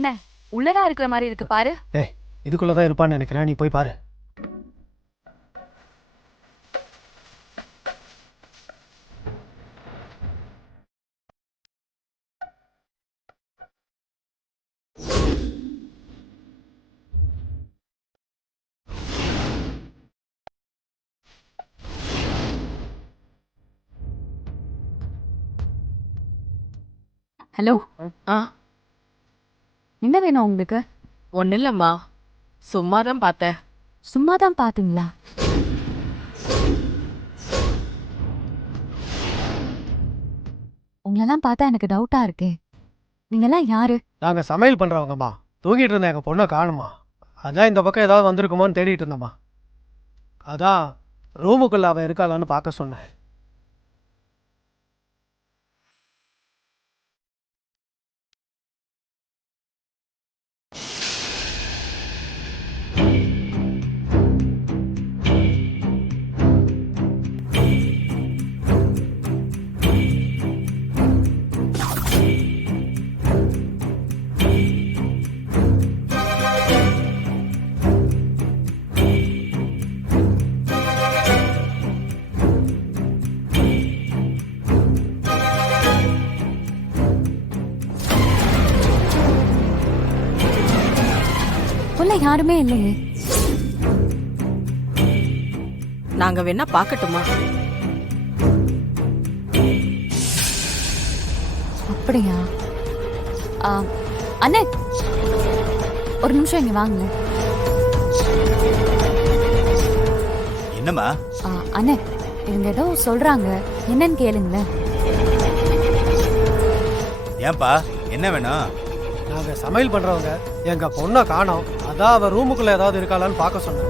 அண்ணே உள்ளதான் இருக்கிற மாதிரி இருக்கு பாரு. ஏய் இதுக்குள்ளதான் இருப்பான்னு நினைக்கிறேன், நீ போய் பாரு. ஹலோ, ஆ என்ன வேணும் உங்களுக்கு? ஒன்றும் இல்லைம்மா, சும்மா தான் பார்த்தேன். சும்மா தான் பாத்தீங்களா? உங்களெல்லாம் பார்த்தா எனக்கு டவுட்டா இருக்கே. நீங்கெல்லாம் யாரு? நாங்கள் சமையல் பண்ணுறவங்கம்மா. தூங்கிட்டு இருந்தேன், எங்கள் பொண்ணை காணுமா. அதான் இந்த பக்கம் ஏதாவது வந்திருக்குமோன்னு தேடிட்டு இருந்தம்மா. அதான் ரூமுக்குள்ளே அவள் இருக்காளான்னு பார்க்க சொன்னேன். உள்ள யாருமே இல்லையே. நாங்க வேணா பார்க்கட்டுமா? அப்படியா? அண்ணே ஒரு நிமிஷம் இங்க வாங்க. என்னம்மா? அண்ணே இவங்க ஏதோ சொல்றாங்க, என்னன்னு கேளுங்களேன். ஏன்பா என்ன வேணும்? நாங்கள் சமையல் பண்ணுறவங்க, எங்கள் பொண்ணை காணோம். அதான் அவள் ரூமுக்குள்ளே ஏதாவது இருக்காளான்னு பார்க்க சொன்னேன்.